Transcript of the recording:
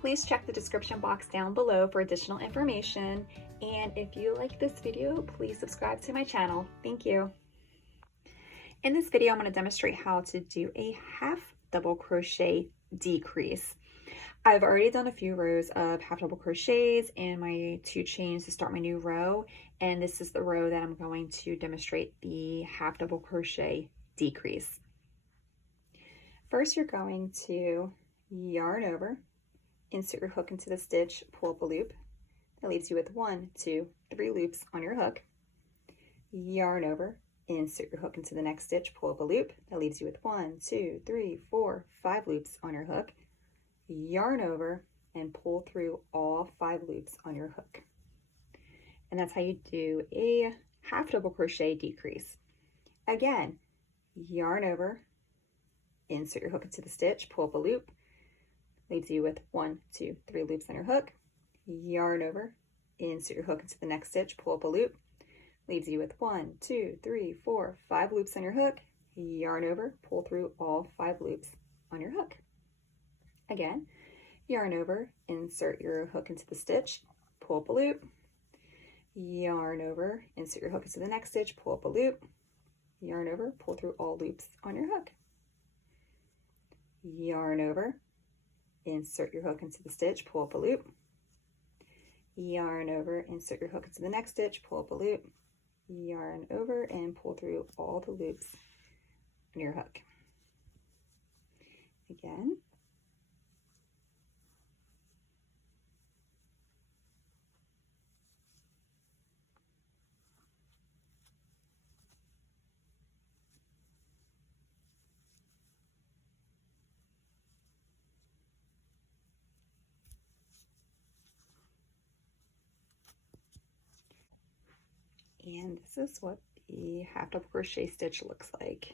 Please check the description box down below for additional information. And if you like this video, please subscribe to my channel. Thank you. In this video, I'm going to demonstrate how to do a half double crochet decrease. I've already done a few rows of half double crochets and my 2 chains to start my new row, and this is the row that I'm going to demonstrate the half double crochet decrease. First, you're going to yarn over, insert your hook into the stitch, pull up a loop. That leaves you with 1, 2, 3 loops on your hook. Yarn over, insert your hook into the next stitch, pull up a loop. That leaves you with 1, 2, 3, 4, 5 loops on your hook. Yarn over and pull through all 5 loops on your hook. And that's how you do a half double crochet decrease. Again, yarn over, insert your hook into the stitch, pull up a loop, leaves you with 1, 2, 3 loops on your hook. Yarn over, insert your hook into the next stitch, pull up a loop, leaves you with 1, 2, 3, 4, 5 loops on your hook. Yarn over, pull through all 5 loops on your hook. Again, yarn over, insert your hook into the stitch, pull up a loop, yarn over, insert your hook into the next stitch, pull up a loop, yarn over, pull through all loops on your hook. Yarn over, insert your hook into the stitch, pull up a loop, yarn over, insert your hook into the next stitch, pull up a loop, yarn over, and pull through all the loops on your hook. Again. And this is what the half double crochet stitch looks like.